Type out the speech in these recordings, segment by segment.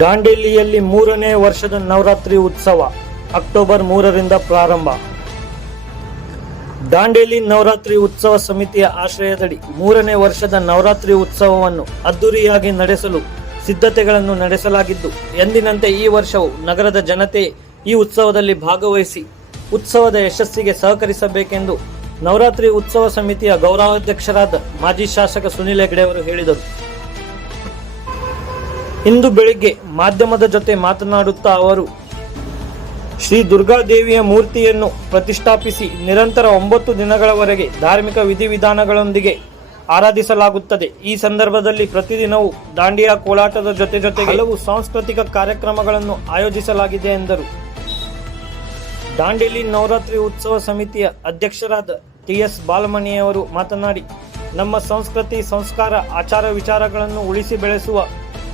ದಾಂಡೇಲಿಯಲ್ಲಿ 3ನೇ ವರ್ಷದ ನವರಾತ್ರಿ ಉತ್ಸವ ಅಕ್ಟೋಬರ್ 3ರಿಂದ ಪ್ರಾರಂಭ. ದಾಂಡೇಲಿ ನವರಾತ್ರಿ ಉತ್ಸವ ಸಮಿತಿಯ ಆಶ್ರಯದಡಿ 3ನೇ ವರ್ಷದ ನವರಾತ್ರಿ ಉತ್ಸವವನ್ನು ಅದ್ದೂರಿಯಾಗಿ ನಡೆಸಲು ಸಿದ್ಧತೆಗಳನ್ನು ನಡೆಸಲಾಗಿದ್ದು, ಎಂದಿನಂತೆ ಈ ವರ್ಷವೂ ನಗರದ ಜನತೆ ಈ ಉತ್ಸವದಲ್ಲಿ ಭಾಗವಹಿಸಿ ಉತ್ಸವದ ಯಶಸ್ಸಿಗೆ ಸಹಕರಿಸಬೇಕೆಂದು ನವರಾತ್ರಿ ಉತ್ಸವ ಸಮಿತಿಯ ಗೌರವಾಧ್ಯಕ್ಷರಾದ ಮಾಜಿ ಶಾಸಕ ಸುನಿಲ್ ಹೆಗ್ಡೆ ಅವರು ಹೇಳಿದರು. ಇಂದು ಬೆಳಿಗ್ಗೆ ಮಾಧ್ಯಮದ ಜೊತೆ ಮಾತನಾಡುತ್ತಾ ಅವರು, ಶ್ರೀ ದುರ್ಗಾದೇವಿಯ ಮೂರ್ತಿಯನ್ನು ಪ್ರತಿಷ್ಠಾಪಿಸಿ ನಿರಂತರ 9 ದಿನಗಳವರೆಗೆ ಧಾರ್ಮಿಕ ವಿಧಿವಿಧಾನಗಳೊಂದಿಗೆ ಆರಾಧಿಸಲಾಗುತ್ತದೆ. ಈ ಸಂದರ್ಭದಲ್ಲಿ ಪ್ರತಿದಿನವೂ ದಾಂಡಿಯಾ ಕೋಲಾಟದ ಜೊತೆಗೆ ಹಲವು ಸಾಂಸ್ಕೃತಿಕ ಕಾರ್ಯಕ್ರಮಗಳನ್ನು ಆಯೋಜಿಸಲಾಗಿದೆ ಎಂದರು. ದಾಂಡೇಲಿ ನವರಾತ್ರಿ ಉತ್ಸವ ಸಮಿತಿಯ ಅಧ್ಯಕ್ಷರಾದ ಟಿ.ಎಸ್. ಬಾಲಮಣಿಯವರು ಮಾತನಾಡಿ, ನಮ್ಮ ಸಂಸ್ಕೃತಿ, ಸಂಸ್ಕಾರ, ಆಚಾರ ವಿಚಾರಗಳನ್ನು ಉಳಿಸಿ ಬೆಳೆಸುವ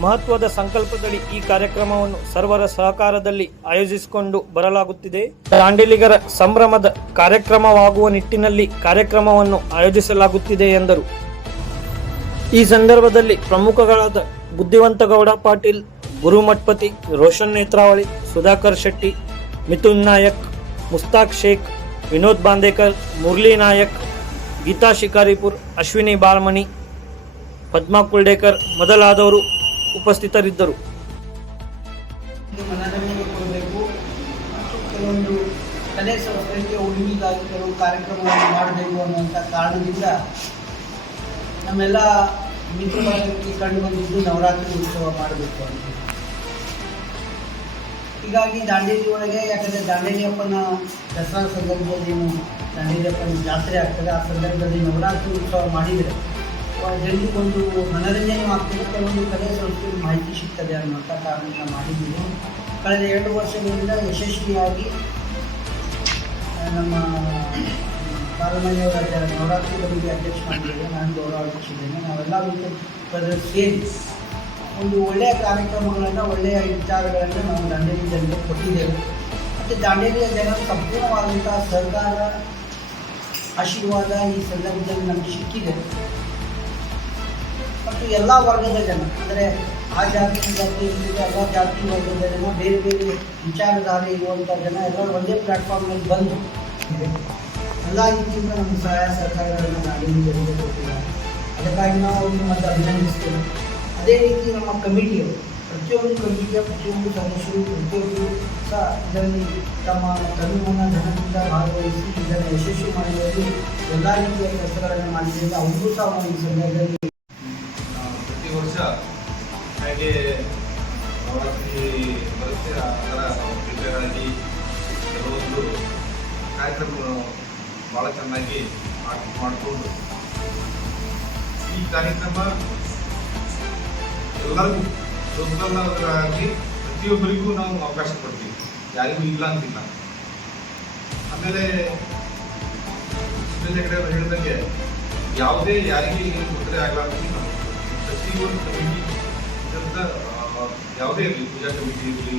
ಮಹತ್ವದ ಸಂಕಲ್ಪದಡಿ ಈ ಕಾರ್ಯಕ್ರಮವನ್ನು ಸರ್ವರ ಸಹಕಾರದಲ್ಲಿ ಆಯೋಜಿಸಿಕೊಂಡು ಬರಲಾಗುತ್ತಿದೆ. ದಾಂಡೇಲಿಗರ ಸಂಭ್ರಮದ ಕಾರ್ಯಕ್ರಮವಾಗುವ ನಿಟ್ಟಿನಲ್ಲಿ ಕಾರ್ಯಕ್ರಮವನ್ನು ಆಯೋಜಿಸಲಾಗುತ್ತಿದೆ ಎಂದರು. ಈ ಸಂದರ್ಭದಲ್ಲಿ ಪ್ರಮುಖಗಳಾದ ಬುದ್ಧಿವಂತಗೌಡ ಪಾಟೀಲ್, ಗುರು ಮಠಪತಿ, ರೋಷನ್ ನೇತ್ರಾವಳಿ, ಸುಧಾಕರ್ ಶೆಟ್ಟಿ, ಮಿಥುನ್ ನಾಯಕ್, ಮುಸ್ತಾಕ್ ಶೇಖ್, ವಿನೋದ್ ಬಾಂದೇಕರ್, ಮುರಳಿ ನಾಯಕ್, ಗೀತಾ ಶಿಕಾರಿಪುರ್, ಅಶ್ವಿನಿ ಬಾಲಮಣಿ, ಪದ್ಮಾ ಕುಲ್ಡೇಕರ್ ಮೊದಲಾದವರು ಉಪಸ್ಥಿತರಿದ್ದರು. ಮನರಂಜನೆ ಕೊಡಬೇಕು ಮತ್ತು ಕೆಲವೊಂದು ಕಲೆ ಸಂಸ್ಕೃತಿಯ ಉಳಿವಿಗಾಗಿ ಕೆಲವು ಕಾರ್ಯಕ್ರಮಗಳನ್ನು ಮಾಡಬೇಕು ಅನ್ನುವಂಥ ಕಾರಣದಿಂದ ನಮ್ಮೆಲ್ಲ ಮಿತ್ರವಾಗಿ ಕಂಡು ಬಂದಿದ್ದು ನವರಾತ್ರಿ ಉತ್ಸವ ಮಾಡಬೇಕು ಅಂತ. ಹೀಗಾಗಿ ದಾಂಡೇಲಿ ಒಳಗೆ, ಯಾಕಂದರೆ ದಾಂಡೇಲಿ ಅಪ್ಪನ ದಸರಾ ಸಂದರ್ಭದಲ್ಲಿ ದಾಂಡೇಲಿ ಅಪ್ಪನ ಜಾತ್ರೆ ಆಗ್ತದೆ, ಆ ಸಂದರ್ಭದಲ್ಲಿ ನವರಾತ್ರಿ ಉತ್ಸವ ಮಾಡಿದರೆ ಜನರಿಗೊಂದು ಮನರಂಜನೆ ಆಗ್ತದೆ, ಕೆಲವೊಂದು ಕಲೆ ಸಂಸ್ಕೃತಿ ಮಾಹಿತಿ ಸಿಗ್ತದೆ ಅನ್ನುವಂಥ ಕಾರಣದಿಂದ ಮಾಡಿದ್ದೀವಿ. ಕಳೆದ 2 ವರ್ಷಗಳಿಂದ ಯಶಸ್ವಿಯಾಗಿ ನಮ್ಮ ಬಾಲಮಣಿಯವರ ನವರಾತ್ರಿ ಬಗ್ಗೆ ಅಧ್ಯಕ್ಷ ಮಾಡಿದ್ದೇವೆ, ನಾನು ಗೌರವಾಧ್ಯಕ್ಷಿದ್ದೇನೆ. ನಾವೆಲ್ಲ ಮಿತ್ರರು ಸೇರಿ ಒಂದು ಒಳ್ಳೆಯ ಕಾರ್ಯಕ್ರಮಗಳನ್ನು, ಒಳ್ಳೆಯ ವಿಚಾರಗಳನ್ನು ನಾವು ದಾಂಡೇಲಿ ಜನರಿಗೆ ಕೊಟ್ಟಿದ್ದೇವೆ. ಮತ್ತು ದಾಂಡೇಲಿಯ ಜನರ ಸಂಪೂರ್ಣವಾದಂಥ ಸಹಕಾರ, ಆಶೀರ್ವಾದ ಈ ಸಂದರ್ಭದಲ್ಲಿ ನಮಗೆ ಸಿಕ್ಕಿದೆ. ಮತ್ತು ಎಲ್ಲ ವರ್ಗದ ಜನ, ಅಂದರೆ ಆ ಜಾತಿ ಇಲ್ಲಿದೆ, ಎಲ್ಲ ಜಾತಿ ವರ್ಗದ ಜನ, ಬೇರೆ ಬೇರೆ ವಿಚಾರಧಾರೆ ಇರುವಂಥ ಜನ ಎಲ್ಲರೂ ಒಂದೇ ಪ್ಲ್ಯಾಟ್ಫಾರ್ಮ್ನಲ್ಲಿ ಬಂದು ಎಲ್ಲ ರೀತಿಯಿಂದ ನಮ್ಮ ಸಹಾಯ ಸಹಕಾರಗಳನ್ನು ದಾಂಡೇಲಿ ಜನರಿಗೆ ಕೊಟ್ಟಿದ್ದಾರೆ. ಅದಕ್ಕಾಗಿ ನಾವು ಅವ್ರನ್ನ ಮತ್ತೆ ಅಭಿನಂದಿಸ್ತೇವೆ. ಅದೇ ರೀತಿ ನಮ್ಮ ಕಮಿಟಿಯವರು, ಪ್ರತಿಯೊಂದು ಕಮಿಟಿಯ ಪ್ರತಿಯೊಂದು ಸದಸ್ಯರು ಪ್ರತಿಯೊಬ್ಬರು ಸಹ ಇದರಲ್ಲಿ ತಮ್ಮ ತನುವನ್ನು ಧನದಿಂದ ಭಾಗವಹಿಸಿ ಇದನ್ನು ಯಶಸ್ವಿ ಮಾಡುವಲ್ಲಿ ಎಲ್ಲ ರೀತಿಯ ಕೆಲಸಗಳನ್ನು ಮಾಡಿದ್ದರಿಂದ ಅವರು ಸಹ ಈ ಸಂದರ್ಭದಲ್ಲಿ ಪ್ರತಿ ವರ್ಷ ಹಾಗೆ ನವರಾತ್ರಿ ಬರುತ್ತೆ, ಆ ಥರ ನಾವು ಪ್ರಿಪೇರ್ ಆಗಿ ಕೆಲವೊಂದು ಕಾರ್ಯಕ್ರಮಗಳು ಭಾಳ ಚೆನ್ನಾಗಿ ಮಾಡಿಕೊಂಡು ಈ ಕಾರ್ಯಕ್ರಮ ಎಲ್ಲರಿಗೂ ಸೊಂದರಾಗಿ ಪ್ರತಿಯೊಬ್ಬರಿಗೂ ನಾವು ಅವಕಾಶ ಕೊಡ್ತೀವಿ, ಯಾರಿಗೂ ಇಲ್ಲ ಅಂತಿಲ್ಲ. ಆಮೇಲೆ ಸುನಿಲ್ ಹೆಗ್ಡೆ ಅವರು ಹೇಳಿದಂಗೆ ಯಾವುದೇ ಯಾರಿಗೆ ಏನು ತೊಂದರೆ ಆಗಲಾರ್ದು ನಾವು ಪ್ರತಿಯೊಂದು ಕಮಿಟಿ ಇದರಿಂದ ಯಾವುದೇ ಇರಲಿ, ಪೂಜಾ ಕಮಿಟಿ ಇರಲಿ,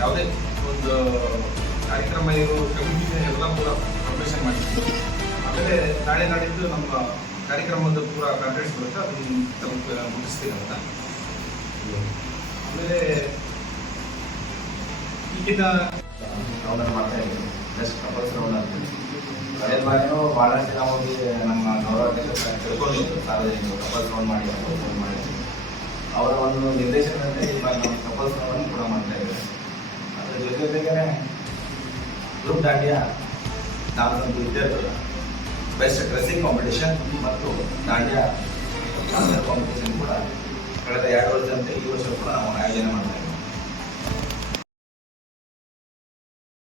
ಯಾವುದೇ ಒಂದು ಕಾರ್ಯಕ್ರಮ ಇರೋ ಕಮಿಟಿನ ಎಲ್ಲ ಪೂರ ಪ್ರೊಫೆಷನ್ ಮಾಡಿದ್ದೀವಿ. ಆಮೇಲೆ ನಾಳೆ ನಾಡಿದ್ದು ನಮ್ಮ ಕಾರ್ಯಕ್ರಮದ ಪೂರ ಕಾಂಟ್ರಾಕ್ಟ್ಸ್ ಬರುತ್ತೆ, ಅದನ್ನು ತಮಗೆ ಮುಗಿಸ್ತೀವಿ ಅಂತ. ಆಮೇಲೆ ಈಗಿನ ರೌಂಡರ್ ಮಾಡ್ತಾ ಇದ್ದೀವಿ, ಜಸ್ಟ್ ಕಪಲ್ಸ್ ರೌಂಡ್ ಅಂತ. ಕಳೆದ ಬಾರಿನೂ ಭಾಳಷ್ಟು ನಾವು ನಮ್ಮ ಗೌರವಾಧ್ಯಕ್ಷ ತಿಳ್ಕೊಂಡಿದ್ದು, ಸಾರ್ವಜನಿಕರು ಕಪಲ್ಸ್ ರೌಂಡ್ ಮಾಡಿ ಅವರ ಒಂದು ನಿರ್ದೇಶನದಂತೆ ಇವಾಗ ನಾವು ಕಪಲ್ಸ್ ರೌಂಡನ್ನು ಕೂಡ ಮಾಡ್ತಾ ಇದ್ದೇವೆ. ಅದರ ಜೊತೆಗೆ ಗ್ರೂಪ್ ದಾಂಡಿಯಾ ಡಾನ್ಸ್ ಅಂತ ವಿದ್ಯಾರ್ಥಿಗಳು ಬೆಸ್ಟ್ ಡ್ರೆಸ್ಸಿಂಗ್ ಕಾಂಪಿಟೇಷನ್ ಮತ್ತು ದಾಂಡಿಯಾ ಕಾಂಪಿಟೇಷನ್ ಕೂಡ ಕಳೆದ 2 ವರ್ಷದಂತೆ ಈ ವರ್ಷ ಕೂಡ ನಾವು ಆಯೋಜನೆ ಮಾಡ್ತೀವಿ.